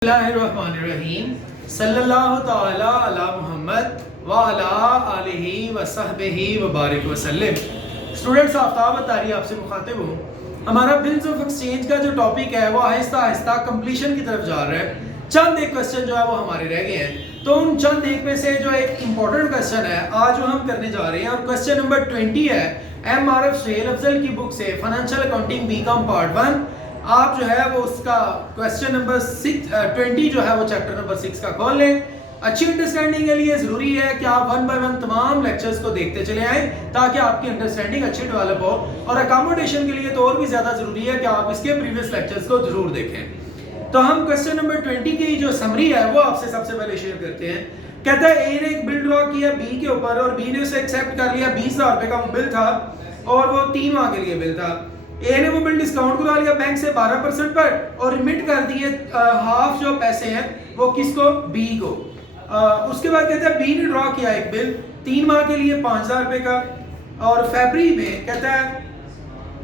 बिस्मिल्लाहिर्रहमानिर्रहीम सल्लल्लाहु तआला अला मुहम्मद व अला आलिहि व सहबिहि व बारिक वसल्लम। स्टूडेंट्स, आफ्ताब तारी आपसे मुखातिब हूँ। हमारा बिल्स ऑफ एक्सचेंज का जो टॉपिक है वो आहिस्ता आहिस्ता कंप्लीशन की तरफ जा रहा है। चंद एक क्वेश्चन जो है वो हमारे रह गए हैं, तो उन चंद एक में से जो एक इम्पोर्टेंट क्वेश्चन है आज वो हम करने जा रहे हैं, और क्वेश्चन नंबर 20 है MRF सुहेल अफजल की बुक से फाइनेंशियल अकाउंटिंग बीकॉम पार्ट 1। आप जो है वो उसका क्वेश्चन नंबर 20 जो है वो चैप्टर नंबर 6 का खोल लें। अच्छी अंडरस्टैंडिंग के लिए जरूरी है कि आप वन बाय वन तमाम लेक्चर्स को देखते चले आएं ताकि आपकी अंडरस्टैंडिंग अच्छी डेवलप हो, और अकोमोडेशन के लिए तो और भी ज्यादा जरूरी है कि आप इसके प्रीवियस लेक्चर्स को जरूर देखें। तो हम क्वेश्चन नंबर 20 की जो समरी है वो आपसे सबसे पहले शेयर करते हैं। कहता है ए ने एक बिल ड्रॉ किया बी के ऊपर और बी ने उसे एक्सेप्ट कर लिया। 20,000 रुपए का वो बिल था और वो 3 माह के लिए बिल था। ए ने वो बिल डिस्काउंट करा लिया बैंक से 12% पर और रिमिट कर दिए हाफ जो पैसे हैं वो किसको, बी को। उसके बाद कहता है बी ने ड्रॉ किया एक बिल 3 माह के लिए 5,000 रुपए का, और फरवरी में कहता है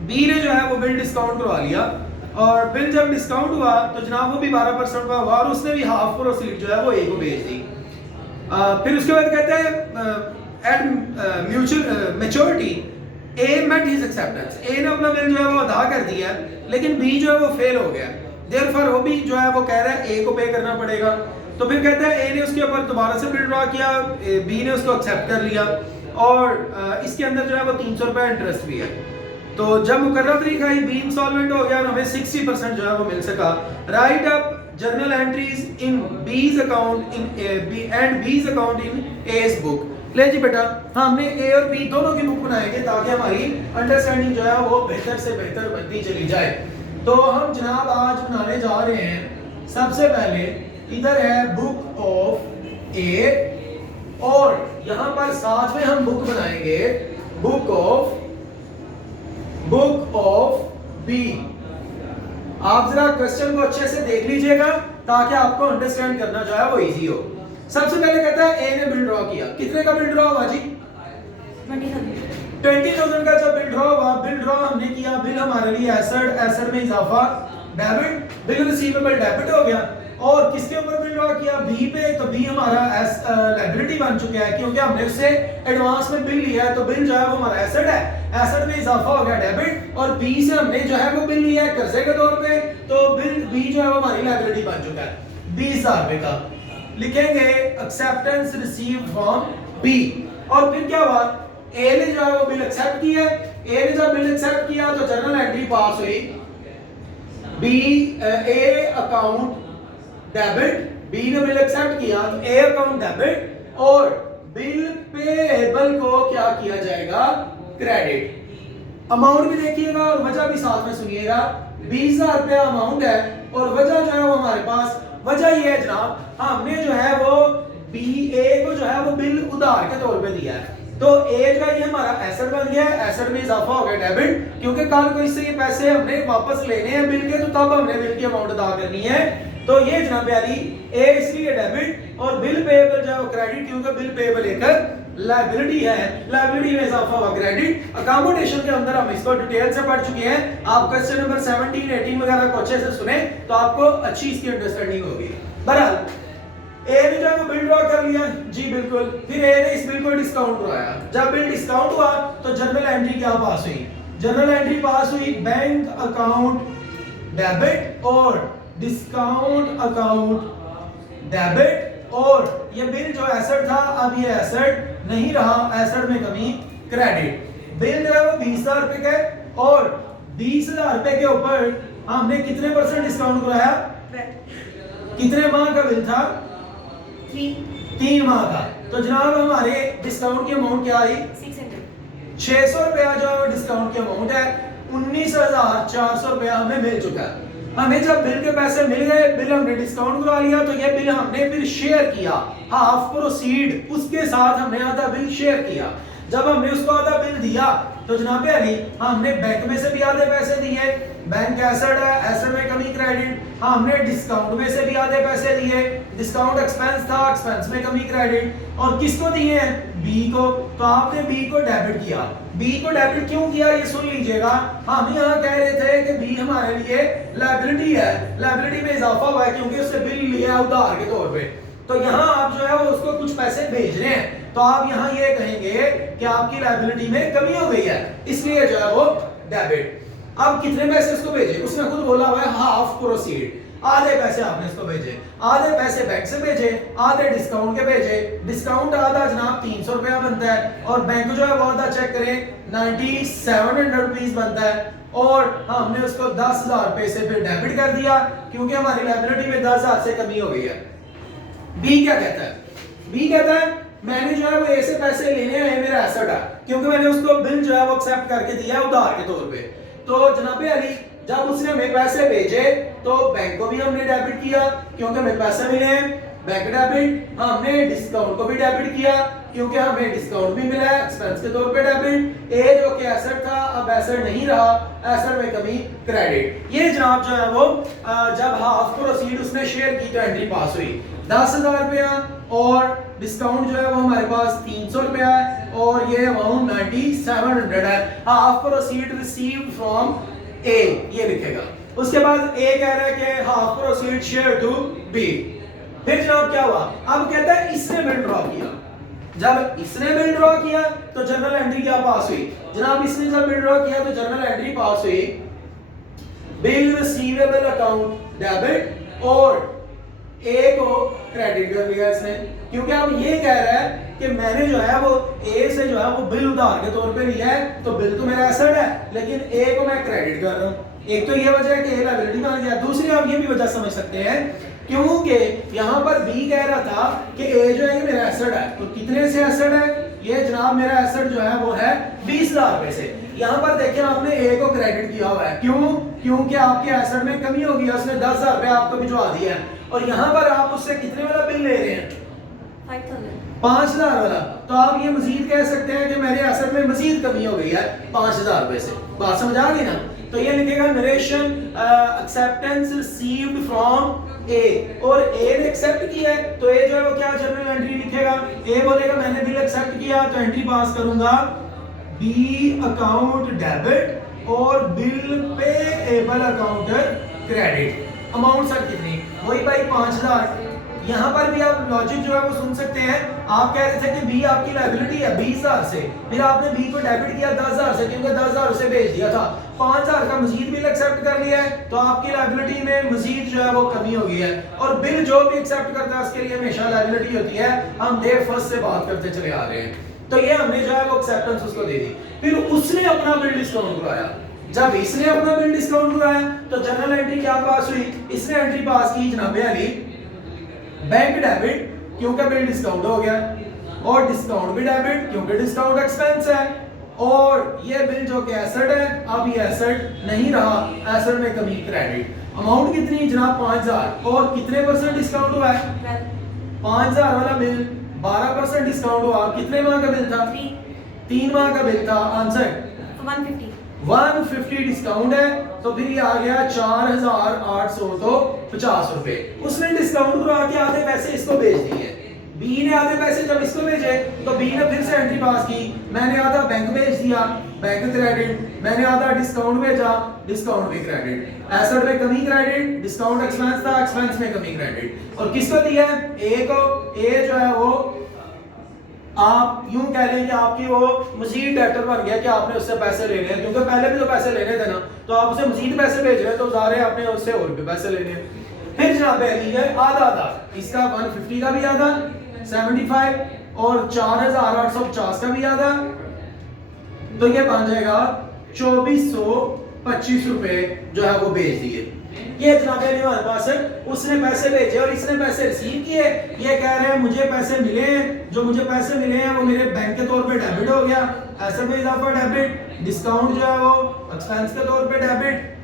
बी ने जो है वो बिल डिस्काउंट करवा लिया, और बिल जब डिस्काउंट हुआ तो जनाब वो भी 12% का हुआ और उसने भी हाफ प्रोसीड जो है वो ए को भेज दी। फिर उसके बाद कहता है एट म्यूचुअल मैच्योरिटी ए मेट हिज एक्सेप्टेंस। ए ने अपना बिल जो है वो अदा कर दिया लेकिन बी जो है वो फेल हो गया, देयरफॉर वो भी जो है वो कह रहा है ए को पे करना पड़ेगा। तो फिर कहता है ए ने उसके ऊपर दोबारा से बिल ड्रॉ किया, बी ने उसको एक्सेप्ट कर लिया, और इसके अंदर जो है वो 300 रुपए इंटरेस्ट भी है। तो जब मुकर्रर तारीख आई बी इंस्टॉलमेंट हो गया और हमें 60% जो है वो मिल सका। Write up journal entries in B's account in B and B's account in A's book. ले जी बेटा, हमने ए और बी दोनों की बुक बनाएंगे ताकि हमारी अंडरस्टैंडिंग जो है वो बेहतर से बेहतर बनती चली जाए। तो हम जनाब आज बनाने जा रहे हैं, सबसे पहले इधर है बुक ऑफ ए और यहां पर साथ में हम बुक बनाएंगे बुक ऑफ बी। आप जरा क्वेश्चन को अच्छे से देख लीजिएगा ताकि आपको अंडरस्टैंड करना जो है वो इजी हो। सबसे पहले कहता है ए ने बिल ड्रॉ किया। कितने का बिल ड्रॉ हुआ जी? 20,000 का जब बिल ड्रॉ हुआ, बिल ड्रॉ हमने किया, बिल हमारे लिए एसेट में इजाफा डेबिट, बिल रिसीवेबल डेबिट हो गया। और किसके ऊपर बिल ड्रॉ किया? बी पे। तो बी हमारा लायबिलिटी बन चुका है क्योंकि हमने उससे एडवांस में बिल लिया है, तो बिल जो है वो हमारा एसेट है, एसेट में इजाफा हो गया डेबिट, और बी से हमने जो है वो बिल लिया है कर्जे के तौर पे, तो बिल बी जो है वो हमारी लायबिलिटी बन चुका है 20,000 रुपए का। लिखेंगे एक्सेप्टेंस रिसीव्ड फ्रॉम बी। और फिर क्या हुआ, ए ने जो है वो बिल एक्सेप्ट किया। ए ने जब बिल एक्सेप्ट किया तो जर्नल एंट्री पास हुई, B A account debit, B ने बिल एक्सेप्ट किया तो ए अकाउंट डेबिट, और बिल पेएबल को क्या किया जाएगा, क्रेडिट। अमाउंट भी देखिएगा और वजह भी साथ में सुनिएगा। 20,000 रुपया अमाउंट है और वजह जो है वो हमारे पास, वजह ये है जनाब हमने जो है वो बी ए को जो है वो बिल उधार के तौर पे दिया है, तो ए का ये हमारा एसेट बन गया, एसेट में इजाफा हो गया डेबिट, क्योंकि कल को इससे ये पैसे हमने वापस लेने हैं बिल के, तो तब हमने बिल की अमाउंट अदा करनी है। तो ये जनाब यानी ए इसलिए डेबिट और बिल पेएबल जो है वो क्रेडिट, क्योंकि बिल पेएबल एक लायबिलिटी है, लायबिलिटी में इजाफा हुआ क्रेडिट। अकोमोडेशन के अंदर हम इसको डिटेल से पढ़ चुके हैं। आप क्वेश्चन नंबर 17, 18 वगैरह को अच्छे से सुने तो आपको अच्छी इसकी अंडरस्टैंडिंग होगी। बहरहाल ए ने जो है वो बिल ड्रॉ कर लिया जी, बिल्कुल। फिर ए ने इस बिल को डिस्काउंट कराया। जब बिल डिस्काउंट हुआ तो जर्नल एंट्री क्या पास हुई, जर्नल एंट्री पास हुई बैंक अकाउंट डेबिट और डिस्काउंट अकाउंट डेबिट, और ये बिल जो एसेट था अब ये एसेट नहीं रहा, एसेट में कमी, क्रेडिट। बिल जो है वो 20,000 रुपए का, और 20,000 रुपए के ऊपर हमने कितने % डिस्काउंट कराया? कितने माह का बिल था? 3 माह का। तो जनाब हमारे डिस्काउंट की अमाउंट क्या आई? 600 रुपया जो है डिस्काउंट की अमाउंट है। 19,400 रुपया हमें मिल चुका है। हमें जब बिल के पैसे मिल गए, बिल हमने डिस्काउंट करा लिया, तो ये बिल हमने फिर शेयर किया, हाफ प्रोसीड, उसके साथ हमने आधा बिल शेयर किया। जब हमने उसको आधा बिल दिया तो जनाब अली हमने बैंक में से भी आधे पैसे दिए, बैंक एसेट है, एसेट में कमी क्रेडिट, हमने डिस्काउंट में से भी आधे पैसे लिए, डिस्काउंट एक्सपेंस था, एक्सपेंस में कमी क्रेडिट, और किसको दिए हैं, बी को। तो आपने बी को डेबिट किया। बी को डेबिट क्यों किया ये सुन लीजिएगा। हम यहाँ कह रहे थे कि बी हमारे लिए लायबिलिटी है, लायबिलिटी में इजाफा हुआ है क्योंकि उससे बिल लिया उधार के तौर पे। तो यहाँ आप जो है वो उसको कुछ पैसे भेज रहे हैं, तो आप यहाँ ये कहेंगे कि आपकी लायबिलिटी में कमी हो गई है, इसलिए जो है वो डेबिट। अब कितने पैसे उसको भेजे, उसने खुद बोला हुआ है हाफ प्रोसीड, आधे पैसे आपने इसको भेजे, आधे पैसे बैंक से भेजे, आधे डिस्काउंट के भेजे। डिस्काउंट आधा जनाब 300 रुपया बनता है, और बैंक जो है वो आधा चेक करें 9700 रुपीज बनता है, और हमने उसको 10,000 रुपए से फिर डेबिट कर दिया क्योंकि हमारी लायबिलिटी में 10,000 से कमी हो गई है। बी क्या कहता है, बी कहता है मैंने जो है वो ए से पैसे लेने हैं, मेरा एसेट है क्योंकि मैंने उसको बिल जो है वो एक्सेप्ट करके दिया उधार के तौर पे। तो जनाबे अली जब उसने हमें पैसे भेजे तो बैंक को भी हमने डेबिट किया क्योंकि हमें पैसे मिले हैं, बैंक डेबिट। हमने डिस्काउंट को भी डेबिट किया क्योंकि हमें डिस्काउंट भी मिला है, एक्सपेंस के तौर पे डेबिट। ए जो कि एसेट था अब एसेट नहीं रहा, एसेट में कमी क्रेडिट। ये जनाब जो है वो जब हाफ प्रोसीड उसने शेयर की तो एंट्री पास हुई 10,000 रुपया, और डिस्काउंट जो है वो हमारे पास 300 रुपया है, और ये अमाउंट 9700 है। Half proceed received from A ये लिखेगा। उसके बाद ए कह रहा है कि half proceed share to B. फिर जनाब क्या हुआ, अब कहता है इसने बिल ड्रॉ किया। जब इसने बिल ड्रॉ किया तो जर्नल एंट्री क्या पास हुई, जनाब इसने जब बिल ड्रॉ किया तो जर्नल एंट्री पास हुई बिल रिसीवेबल अकाउंट डेबिट, और ए को क्रेडिट कर दिया इसने क्योंकि अब ये कह रहा है कि मैंने जो है वो ए से जो है वो बिल उधार के तौर पे लिया है, तो बिल तो मेरा एसेट है लेकिन ए को मैं क्रेडिट कर रहा हूँ। एक तो ये वजह है कि ए लायबिलिटी मान गया, दूसरी आप ये भी वजह समझ सकते हैं क्योंकि यहाँ पर बी कह रहा था कि ए जो है ये मेरा एसेट है, तो कितने से एसेट है, ये जनाब मेरा एसेट जो है वो है 20,000 रुपए से। यहाँ पर देखिए आपने ए को क्रेडिट किया हुआ है, क्यों, क्योंकि आपके एसेट में कमी हो गई है, उसने 10,000 रुपए आपको भिजवा दिया है, और यहाँ पर आप उससे कितने वाला बिल ले रहे हैं, 5,000 वाला। तो आप ये मजीद कह सकते हैं कि मेरे एसेट में मजीद कमी हो गई है 5,000 रुपए से। बात समझ आ गई ना। तो ये लिखेगा नरेशन एक्सेप्टेंस रिसीव्ड फ्रॉम ए, और ए ने एक्सेप्ट किया है तो ए जो है वो क्या जर्नल एंट्री लिखेगा, ए बोलेगा मैंने बिल एक्सेप्ट किया तो एंट्री पास करूंगा बी अकाउंट डेबिट और bill payable account credit. Amount sir कितनी, वही भाई 5,000। यहाँ पर भी आप लॉजिक जो है वो सुन सकते हैं। आप कह रहे थे कि बी आपकी लायबिलिटी है 20,000 से, फिर आपने बी को डेबिट किया 10,000 से क्योंकि 10,000 उसे भेज दिया था, 5,000 का मजीद बिल एक्सेप्ट कर लिया है, तो आपकी लायबिलिटी में मजीद जो है वो कमी हो गई है। और बिल जो भी एक्सेप्ट करता है उसके लिए हमेशा लायबिलिटी होती है, हम डे फर्स्ट से बात करते चले आ रहे हैं। तो ये हमने जो है वो एक्सेप्टेंस उसको दे दी। फिर उसने अपना बिल डिस्काउंट कराया, जब इसने अपना बिल डिस्काउंट कराया तो जनरल एंट्री क्या पास हुई, इसने एंट्री पास की जनाबे अली बैंक डेबिट क्योंकि बिल डिस्काउंट हो गया, और डिस्काउंट भी डेबिट क्योंकि डिस्काउंट एक्सपेंस है, और ये बिल जो कि एसेट है अब ये एसेट नहीं रहा, एसेट में कमी क्रेडिट। अमाउंट कितनी जनाब 5,000, और कितने परसेंट डिस्काउंट हुआ है, 5,000 वाला बिल 12% डिस्काउंट हुआ। कितने माह का बिल था, 3 माह का बिल था। आंसर 150 डिस्काउंट है, तो फिर ये आ गया 4,850 रुपए। उसने डिस्काउंट करवा के आधे पैसे इसको भेज दिए, बी ने आधे पैसे जब इसको भेजे तो बी ने फिर से एंट्री पास की, मैंने आधा बैंक भेज दिया, बैंक क्रेडिट, मैंने आधा डिस्काउंट भेजा, डिस्काउंट भी क्रेडिट। एसेट में कमी क्रेडिट, डिस्काउंट एक्सपेंस था, एक्सपेंस में कमी क्रेडिट। और किसको दिया है, ए को। ए जो है वो आप यूं कह लें कि आपकी वो मजीद डेटर बन गया कि आपने उससे पैसे लेने हैं, क्योंकि पहले भी तो पैसे लेने थे ना, तो आप उसे मजीद पैसे भेज रहे हैं तो ज़ाहिर है आपने उससे और भी पैसे लेने हैं। फिर जनाब है आधा आधा, इसका 150 का भी आधा 75 और 4,850 का भी आधा, तो ये बन जाएगा 2,425 रुपए जो है वो भेज दिए। ये जनाब हमारे पास है, उसने पैसे भेजे और इसने पैसे रिसीव किए। ये कह रहे हैं मुझे पैसे मिले हैं, जो मुझे पैसे मिले हैं वो मेरे बैंक के तौर पे डेबिट हो गया, एसेट में इजाफा डेबिट, डिस्काउंट जो है वो एक्सपेंस के तौर पे डेबिट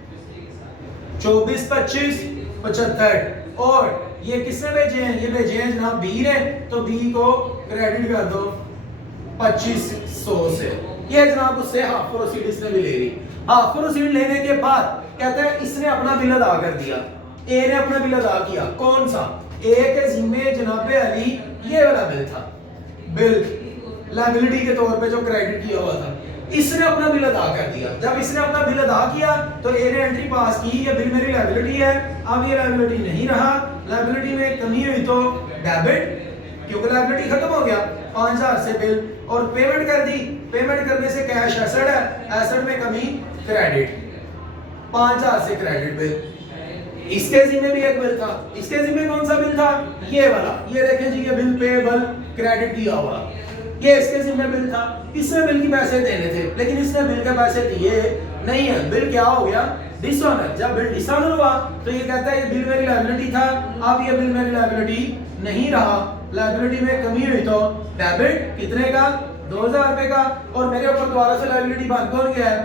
24, 25, 75। और ये किसने भेजे हैं, ये भेजे हैं जनाब बी ने, तो बी को क्रेडिट कर दो 2,500 से। ये जनाब उससे हाफ प्रोसीड इसने भी ले ली। हाफ प्रोसीड लेने के बाद कहता है इसने अपना बिल अदा कर दिया, ए ने अपना बिल अदा किया, कौन सा? ए के जिम्मे जनाबे अली ये वाला बिल था, बिल लायबिलिटी के तौर पे जो क्रेडिट किया हुआ था, इसने अपना बिल अदा कर दिया। जब इसने अपना बिल अदा किया तो ए ने एंट्री पास की, ये बिल मेरी लायबिलिटी है, अब ये लायबिलिटी नहीं रहा, लायबिलिटी में कमी हुई तो डेबिट, क्योंकि लायबिलिटी खत्म हो गया, 5000 से बिल, और पेमेंट कर दी, पेमेंट करने से कैश एसेट है, एसेट में कमी क्रेडिट, 5000 से क्रेडिट बिल। इसके जिम्मे भी एक बिल था, इसके जिम्मे कौन सा बिल था? ये वाला, ये देखें जी, ये बिल पेएबल क्रेडिट दिया हुआ, ये इसके जिम्मे बिल था, इसने बिल के पैसे देने थे, लेकिन इसने बिल के पैसे दिए नहीं है, बिल क्या हो गया? डिसऑनर। जब बिल डिसऑनर हुआ तो ये कहता है ये बिल मेरी लायबिलिटी था, अब ये बिल मेरी लायबिलिटी नहीं रहा, लायबिलिटी में कमी हुई तो डेबिट, कितने का? 2000 रुपए का, और मेरे ऊपर दोबारा से लायबिलिटी बन कौन गया है?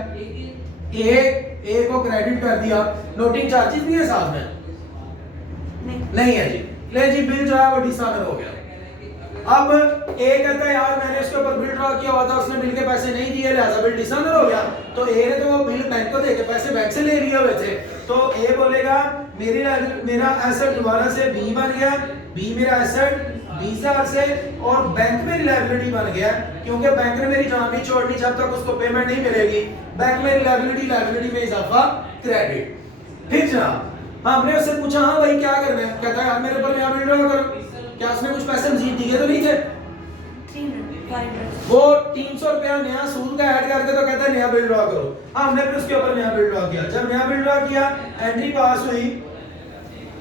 ए को क्रेडिट कर दिया, नोटिंग चार्जेस भी है साथ में? नहीं है जी, ले जी, बिल जो है वो डिसऑनर हो गया। अब ए कहता है यार मैंने इसके ऊपर बिल ड्रा किया हुआ था, उसने बिल के पैसे नहीं दिए, लिहाजा बिल डिसऑनर हो गया। तो ए ने तो वो बिल बैंक को देके पैसे बैंक से ले लिए हुए थे, तो ए बोलेगा मेरा एसेट दोबारा से बी बन गया, बी मेरा एसेट 20000 से, और बैंक में लायबिलिटी बन गया, क्योंकि बैंक ने मेरी जान नहीं छोड़नी जब तक उसको पेमेंट नहीं मिलेगी, बैंक में लायबिलिटी में इजाफा क्रेडिट। फिर जनाब हमने उससे पूछा हाँ भाई क्या करना है, कहता है यार मेरे ऊपर नया बिल ड्रा करो। क्या उसने कुछ पैसे मजीद दिए तो नहीं थे? वो 300 रुपया नया सूद का ऐड करके तो कहता है नया बिल ड्रा करो। हमने फिर उसके ऊपर नया बिल ड्रा किया, जब नया बिल ड्रा किया एंट्री पास हुई,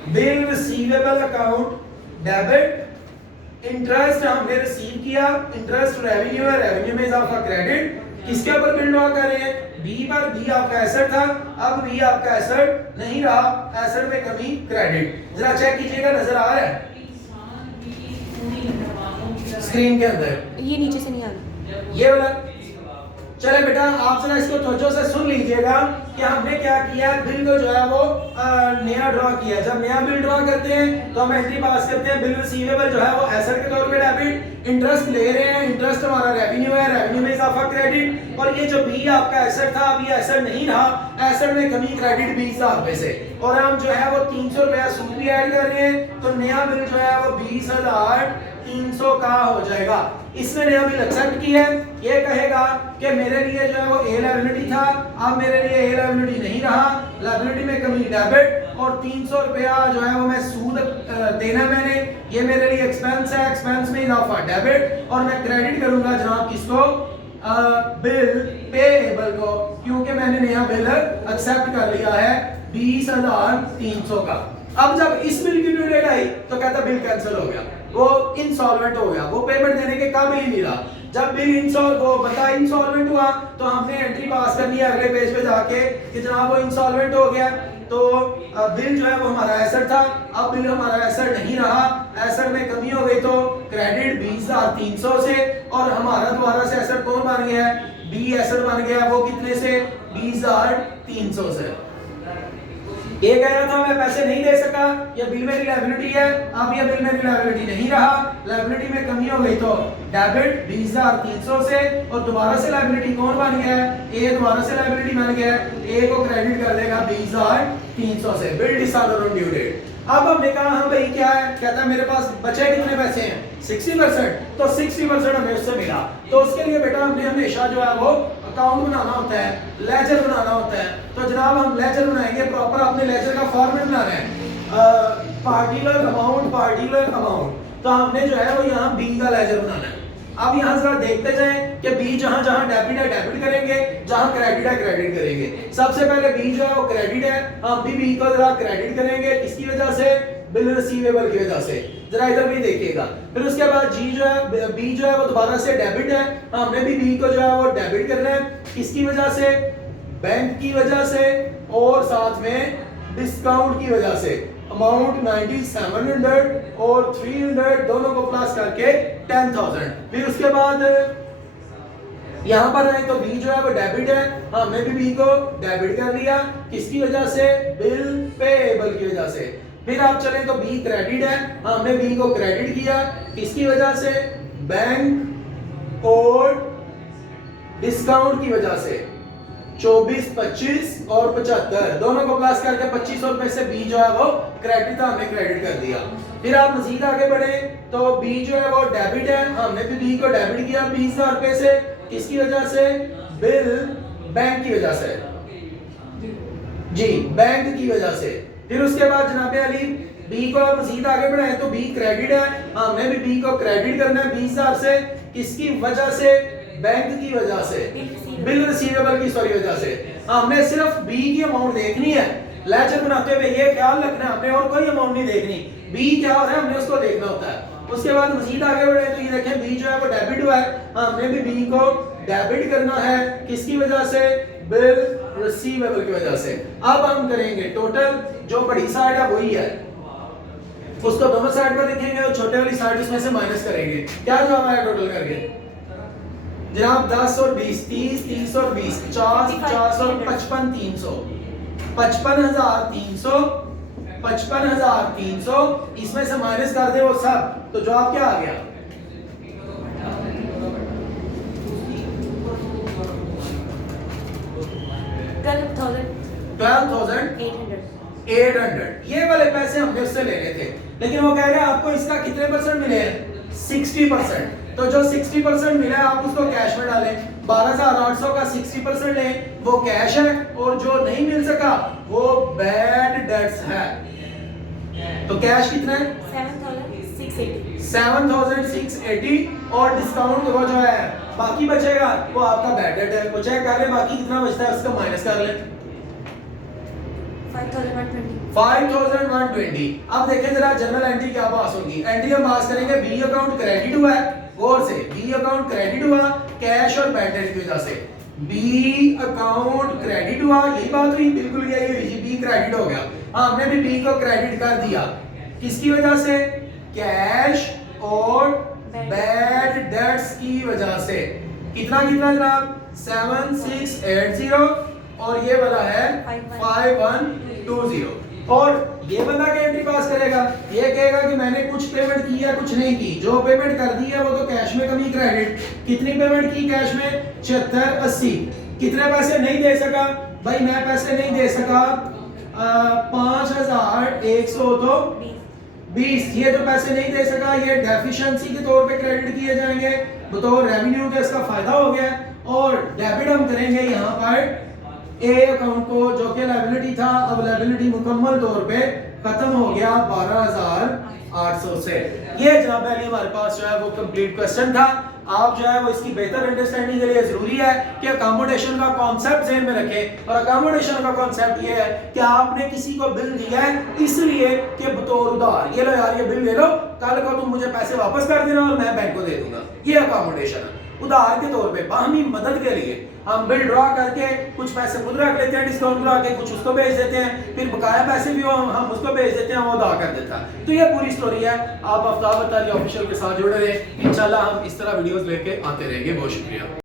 bill receivable account debit, interest हमने रिसीव किया, इंटरेस्ट रेवेन्यू है, रेवेन्यू में इजाफा क्रेडिट, किसके ऊपर बिल ड्रा कर रहे हैं? बी पर, बी आपका एसेट था, अब बी आपका एसेट नहीं रहा, एसेट में कमी क्रेडिट। जरा चेक कीजिएगा, नजर आ रहा है स्क्रीन के अंदर? ये नीचे से नहीं आ रहा, ये वाला। चले बेटा आप जरा इसको तवज्जो से सुन लीजिएगा कि हमने क्या किया, बिल को जो है वो नया ड्रा किया। जब नया बिल ड्रा करते हैं तो हम एंट्री पास करते हैं, बिल रिसीवेबल जो है वो एसेट के तौर पे डेबिट, इंटरेस्ट ले रहे हैं, इंटरेस्ट हमारा रेवेन्यू है, रेवेन्यू में इजाफा क्रेडिट, और ये जो बी आपका एसेट था अब ये एसेट नहीं रहा, एसेट में कमी क्रेडिट 20000 रुपए से, और हम जो है वो 300 रुपया सूद भी ऐड कर रहे हैं, तो नया बिल जो है वो 20300 का हो जाएगा। इसने नया बिल एक्सेप्ट किया है, ये कहेगा कि मेरे लिए जो है वो ए लायबिलिटी था, अब मेरे लिए ए लायबिलिटी नहीं रहा, लायबिलिटी में कमी डेबिट, और 300 रुपया जो है वो मैं सूद देना मैंने, ये मेरे लिए एक्सपेंस है, एक्सपेंस में इजाफा डेबिट, और मैं क्रेडिट करूंगा जनाब किसको? बिल पेएबल को, क्योंकि मैंने नया बिल एक्सेप्ट कर लिया है 20300 का। अब जब इस बिल की ड्यू डेट आई तो कहता बिल कैंसिल हो गया, वो इंसॉल्वेंट हो गया, वो पेमेंट देने के काबिल ही नहीं रहा। जब बिल इंसॉल्वेंट हुआ तो हमने एंट्री पास करनी है अगले पेज पे जाके कि जनाब वो इंसॉल्वेंट हो गया, तो बिल जो है वो हमारा एसेट था, अब बिल हमारा एसेट नहीं रहा, एसेट में कमी हो गई तो क्रेडिट 20300 से, और हमारा दोबारा से एसेट कौन बन गया है? बी एसेट बन गया, वो कितने से? 20300 से। ये कह रहा था मैं पैसे नहीं दे सका, ये बिल मेरी लायबिलिटी है, अब ये बिल मेरी लायबिलिटी नहीं रहा, लायबिलिटी में कमी हो गई तो डेबिट 20300 से, और दोबारा से लायबिलिटी कौन बन गया है? ए दोबारा से लायबिलिटी बन गया है, ए को क्रेडिट कर देगा 20300 से, bill disorder on due date. अब हमने कहा हाँ भाई क्या है, कहता है मेरे पास बचे कितने पैसे हैं? 60%, तो 60% हमें उससे मिला, तो उसके लिए बेटा हमने हमेशा जो है वो अकाउंट बनाना होता है, लेजर बनाना होता है। तो जनाब हम लेजर बनाएंगे, प्रॉपर अपने लेजर का फॉर्मेट बनाना है, पार्टिकुलर अमाउंट, तो हमने जो है वो यहाँ बी का लेजर बनाना है। अब यहाँ जरा देखते जाएं कि बी जहाँ जहाँ डेबिट है डेबिट करेंगे, जहाँ क्रेडिट है क्रेडिट करेंगे। सबसे पहले बी जो है वो क्रेडिट है, हम भी बी को जरा क्रेडिट करेंगे, किसकी वजह से? बिल रिसीवेबल की वजह से, जरा इधर भी देखिएगा। फिर उसके बाद बी जो है वो दोबारा से डेबिट है, हमने भी बी को जो है वो डेबिट करना है, किसकी वजह से? बैंक की वजह से, और साथ में डिस्काउंट की वजह से। अमाउंट 9700 और 300 दोनों को प्लस करके 10000। फिर उसके बाद यहाँ पर है तो बी जो है वो डेबिट है, हमने भी बी को डेबिट कर लिया, किसकी वजह से? बिल पेएबल की वजह से। फिर आप चलें तो बी क्रेडिट है, हमने बी को क्रेडिट किया, किसकी वजह से? बैंक और डिस्काउंट की वजह से। 24, 25 और 75 दोनों को प्लस करके 2500 रुपए से बी जो है वो क्रेडिट था, हमने क्रेडिट कर दिया। फिर आप मजीद आगे बढ़े तो बी जो है वो डेबिट है, हमने भी बी को डेबिट किया 20,000 रुपए से। किसकी वजह से? बिल बैंक की वजह से जी, बैंक की वजह से। फिर उसके बाद जनाबे अली बी को मजीद आगे बढ़ाए तो बी क्रेडिट है, हमने भी बी को क्रेडिट करना है 20,000 से। किसकी वजह से? बैंक की वजह से, बिल रिसीवेबल की सॉरी वजह से। हमने सिर्फ बी की अमाउंट देखनी है, लेजर बनाते हुए ये ख्याल रखना है हमने और कोई अमाउंट नहीं देखनी, बी क्या हो रहा है हमने उसको देखना होता है। उसके बाद मजीद आगे बढ़े तो ये देखें बी जो है वो डेबिट हुआ है, हमने भी बी को डेबिट करना है। किसकी वजह से? बिल रिसीवेबल की वजह से। अब हम करेंगे टोटल, जो बड़ी साइड है वही है, उसको दोनों साइड पर लिखेंगे और छोटे वाली साइड उसमें से माइनस करेंगे। क्या जवाब आया टोटल करके जनाब? 10 और 20, 30, 30 और 20, 50, 50 और 55, 300, 55,300, 55,300। इसमें से माइनस कर दे वो सब, तो जवाब क्या आ गया? 12,800। ये वाले पैसे हमने उससे लेने थे, लेकिन वो कह रहे हैं आपको इसका कितने परसेंट मिले हैं? 60%। तो जो 60% मिला है आप उसको कैश में डालें, 12,800 का 60% लें, वो कैश है, और जो नहीं मिल सका वो बैड डेट्स है। तो कैश कितना है? 7,680 और डिस्काउंट वो जो है बाकी बचेगा वो आपका बैड डेट है, वो चेक कर ले बाकी कितना बचता है उसका माइनस कर ले। 5,120। अब देखें जरा जनरल एंट्री क्या पास होगी। एंट्री हम पास करेंगे बी अकाउंट क्रेडिट हुआ है, गौर से बी अकाउंट क्रेडिट हुआ कैश और बैड डेट की वजह से। बी अकाउंट क्रेडिट हुआ, यही बात हुई, बिल्कुल यही हुई, बी क्रेडिट हो गया। हमने भी बी को क्रेडिट कर दिया, किसकी वजह से? कैश और बैड डेट्स की वजह से। कितना कितना जनाब? 7,680 और ये वाला है 5,120। और ये बंदा क्या एंट्री पास करेगा? ये कहेगा कि मैंने कुछ पेमेंट की है कुछ नहीं की, जो पेमेंट कर दी है वो तो कैश में कमी क्रेडिट। कितनी पेमेंट की कैश में? 7680। कितने पैसे नहीं दे सका? भाई मैं पैसे नहीं दे सका 5,100 तो 20। ये जो पैसे नहीं दे सका ये डेफिशिएंसी के तौर पे क्रेडिट किए जाएंगे, बतौर रेवेन्यू के इसका फायदा हो गया। और डेबिट हम करेंगे यहाँ पर ए अकाउंट को जो कि लायबिलिटी था, अब लायबिलिटी मुकम्मल तौर पे खत्म हो गया 12,800 से। ये जनाब अली हमारे पास जो है वो कंप्लीट क्वेश्चन था। आप जो है वो इसकी बेहतर अंडरस्टैंडिंग के लिए जरूरी है कि अकोमोडेशन का कॉन्सेप्ट ज़हन में रखें। और अकोमोडेशन का कॉन्सेप्ट ये है कि आपने किसी को बिल दिया है इसलिए कि बतौर उधार, ये लो यार ये बिल ले लो, कल को तुम मुझे पैसे वापस कर देना और मैं बैंक को दे दूंगा, ये अकोमोडेशन है। उधार के तौर पे बाहमी मदद के लिए हम बिल ड्रॉ करके कुछ पैसे खुद रख लेते हैं, डिस्काउंट ड्रॉ के कुछ उसको भेज देते हैं, फिर बकाया पैसे भी हम उसको भेज देते हैं, वो अदा कर देता है। तो ये पूरी स्टोरी है। आप आफ्ताब अत्तारी ऑफिशियल के साथ जुड़े रहे, इंशाल्लाह हम इस तरह वीडियोस लेके आते रहेंगे। बहुत शुक्रिया।